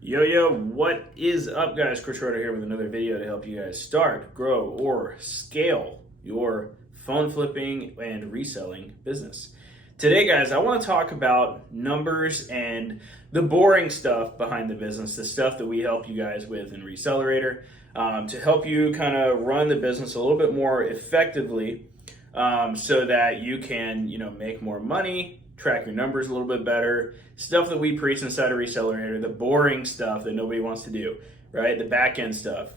Yo, what is up, guys? Chris Schroeder here with another video to help you guys start, grow, or scale your phone flipping and reselling business. Today, guys, I want to talk about numbers and the boring stuff behind the business, the stuff that we help you guys with in Recelerator, to help you kind of run the business a little bit more effectively, so that you can, make more money, track your numbers a little bit better, stuff that we preach inside of Recelerator, the boring stuff that nobody wants to do, right? The back end stuff,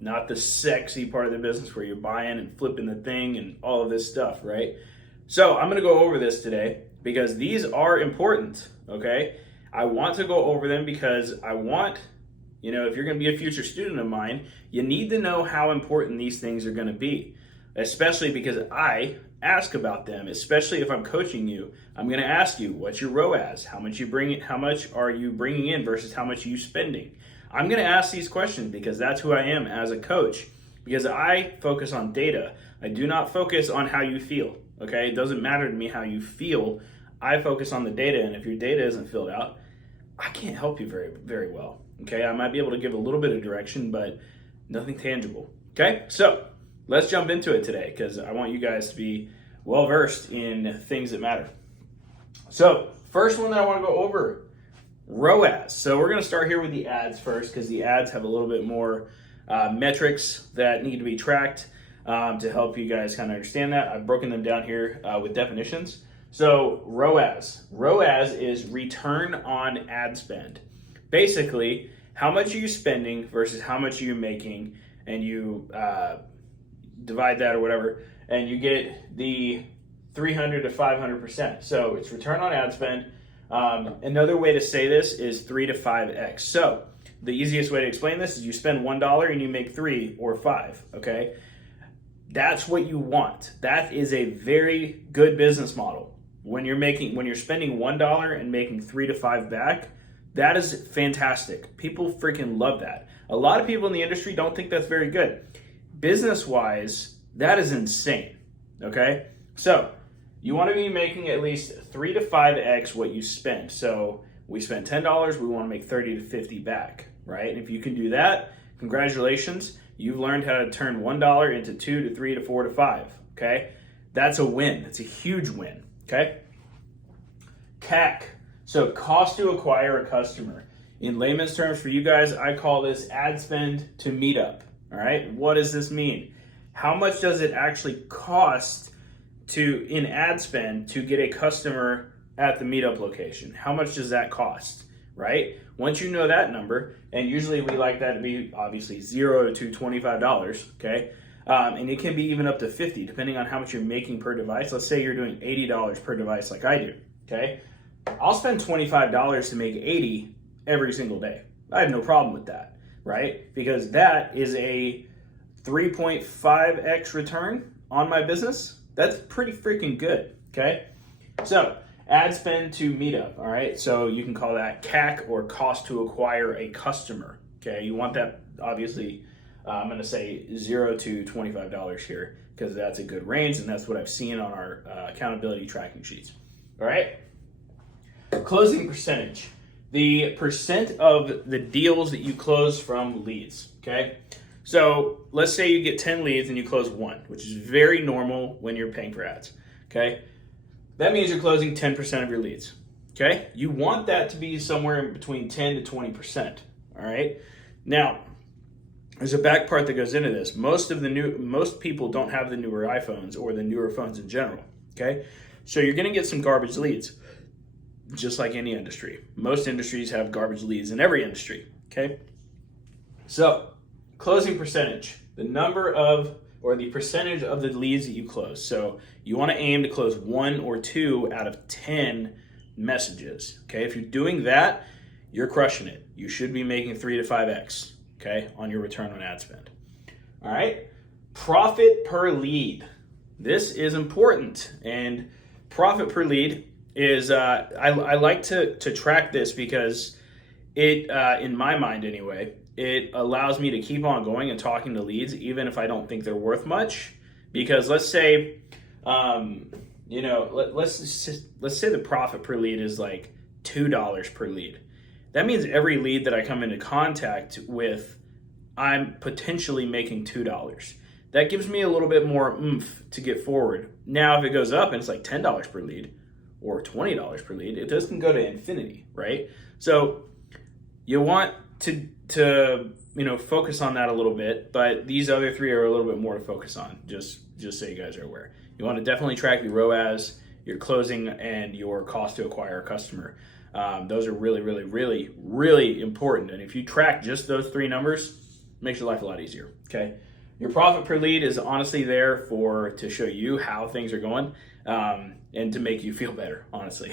not the sexy part of the business where you're buying and flipping the thing and all of this stuff, right? So I'm gonna go over this today because these are important, okay? I want to go over them because I want, if you're gonna be a future student of mine, you need to know how important these things are gonna be, especially because I ask about them, especially if I'm coaching you. I'm going to ask you, what's your ROAS? How much are you bringing in versus how much are you spending? I'm going to ask these questions because that's who I am as a coach, because I focus on data. I do not focus on how you feel, okay? It doesn't matter to me how you feel. I focus on the data, and if your data isn't filled out, I can't help you very, very well, okay? I might be able to give a little bit of direction, but nothing tangible, okay? So let's jump into it today because I want you guys to be well-versed in things that matter. So first one that I want to go over, ROAS. So we're going to start here with the ads first because the ads have a little bit more metrics that need to be tracked to help you guys kind of understand that. I've broken them down here with definitions. So ROAS. ROAS is return on ad spend. Basically, how much are you spending versus how much are you making, and you divide that or whatever, and you get the 300 to 500%. So it's return on ad spend. Another way to say this is 3 to 5x. So the easiest way to explain this is you spend $1 and you make 3 or 5, okay? That's what you want. That is a very good business model. When you're spending $1 and making 3 to 5 back, that is fantastic. People freaking love that. A lot of people in the industry don't think that's very good. Business-wise, that is insane, okay? So you want to be making at least 3 to 5x what you spend. So we spent $10, we want to make 30 to 50 back, right? And if you can do that, congratulations. You've learned how to turn $1 into 2 to 3 to 4 to 5, okay? That's a win. That's a huge win, okay? CAC, so cost to acquire a customer. In layman's terms for you guys, I call this ad spend to meet up, all right? What does this mean? How much does it actually cost in ad spend to get a customer at the meetup location? How much does that cost, right? Once you know that number, and usually we like that to be obviously $0 to $25, okay? And it can be even up to $50 depending on how much you're making per device. Let's say you're doing $80 per device like I do, okay? I'll spend $25 to make $80 every single day. I have no problem with that, right? Because that is a 3.5x return on my business. That's pretty freaking good, okay? So ad spend to meetup, all right? So you can call that CAC, or cost to acquire a customer, okay? You want that, obviously, I'm gonna say $0 to $25 here because that's a good range, and that's what I've seen on our accountability tracking sheets, all right? Closing percentage, the percent of the deals that you close from leads, okay? So let's say you get 10 leads and you close 1, which is very normal when you're paying for ads, okay? That means you're closing 10% of your leads, okay? You want that to be somewhere in between 10 to 20%, all right? Now, there's a back part that goes into this. Most people don't have the newer iPhones or the newer phones in general, okay? So you're gonna get some garbage leads, just like any industry. Most industries have garbage leads in every industry, okay? So closing percentage, the percentage of the leads that you close. So you want to aim to close 1 or 2 out of 10 messages, okay? If you're doing that, you're crushing it. You should be making 3 to 5x, okay, on your return on ad spend. All right, profit per lead. This is important, and profit per lead is, I like to track this because it, in my mind anyway, it allows me to keep on going and talking to leads even if I don't think they're worth much. Because let's say, let's say the profit per lead is like $2 per lead. that means every lead that I come into contact with, I'm potentially making $2. That gives me a little bit more oomph to get forward. Now, if it goes up and it's like $10 per lead or $20 per lead, it doesn't go to infinity, right? So you want to focus on that a little bit, but these other three are a little bit more to focus on, just so you guys are aware. You want to definitely track your ROAS, your closing, and your cost to acquire a customer. Those are really, really, really, really important. And if you track just those three numbers, it makes your life a lot easier, okay? Your profit per lead is honestly there to show you how things are going, and to make you feel better, honestly.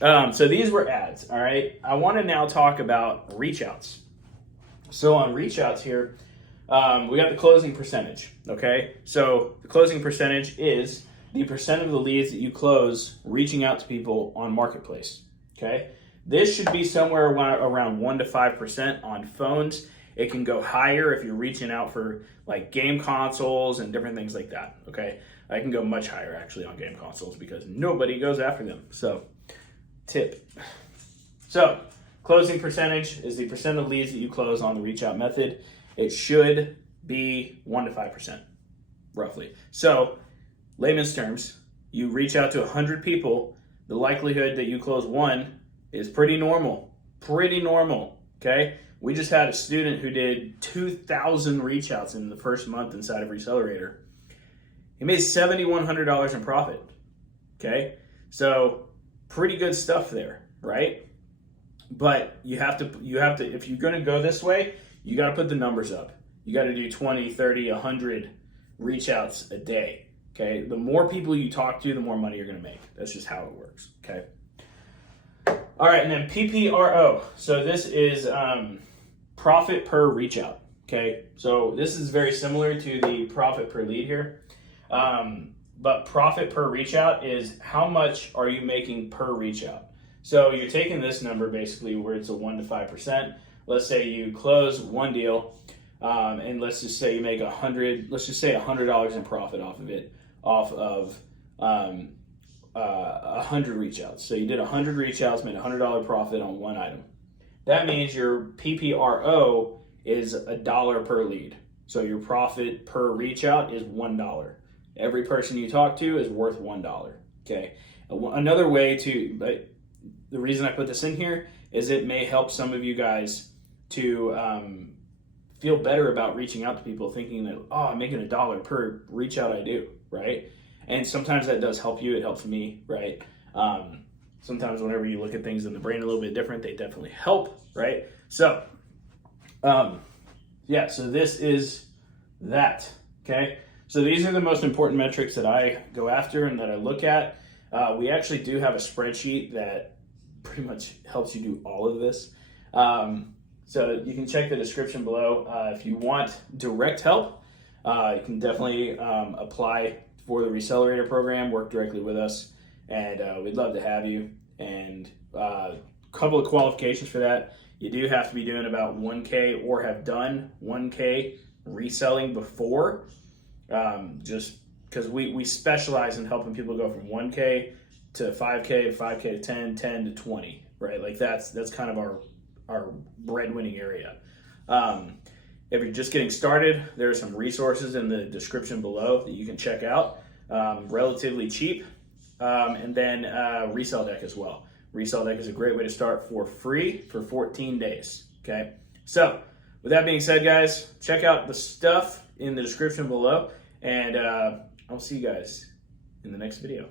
So these were ads, all right? I want to now talk about reach outs. So on reach outs here, we got the closing percentage, okay? So the closing percentage is the percent of the leads that you close reaching out to people on Marketplace, okay? This should be somewhere around 1 to 5% on phones. It can go higher if you're reaching out for like game consoles and different things like that, okay? I can go much higher actually on game consoles because nobody goes after them. So tip. So closing percentage is the percent of leads that you close on the reach out method. It should be 1 to 5%, roughly. So layman's terms, you reach out to 100 people, the likelihood that you close one is pretty normal, okay? We just had a student who did 2,000 reach outs in the first month inside of Recelerator. He made $7,100 in profit, okay? So pretty good stuff there, right? But you have to, if you're gonna go this way, you gotta put the numbers up. You gotta do 20, 30, 100 reach outs a day, okay? The more people you talk to, the more money you're gonna make. That's just how it works, okay? All right, and then PPRO. So this is profit per reach out, okay? So this is very similar to the profit per lead here. But profit per reach out is how much are you making per reach out. So you're taking this number basically where it's a 1 to 5%. Let's say you close one deal, and let's just say you make $100 in profit off of it, off of 100 reach outs. So you did 100 reach outs, made $100 profit on one item. That means your PPRO is $1 per lead. So your profit per reach out is $1. Every person you talk to is worth $1, okay? Another way to, the reason I put this in here is it may help some of you guys to feel better about reaching out to people thinking that, oh, I'm making $1 per reach out I do, right? And sometimes that does help you, it helps me, right? Sometimes whenever you look at things in the brain a little bit different, they definitely help, right? So, yeah, so this is that, okay? So these are the most important metrics that I go after and that I look at. We actually do have a spreadsheet that pretty much helps you do all of this. So you can check the description below. If you want direct help, you can definitely apply for the Recelerator program, work directly with us, and we'd love to have you. And a couple of qualifications for that. You do have to be doing about 1K or have done 1K reselling before, just because we specialize in helping people go from 1K to 5K, 5K to 10, 10 to 20, right? Like that's kind of our breadwinning area. If you're just getting started, there are some resources in the description below that you can check out, relatively cheap. And then Resell Deck as well. Resell Deck is a great way to start for free for 14 days, okay? So with that being said, guys, check out the stuff in the description below, and I'll see you guys in the next video.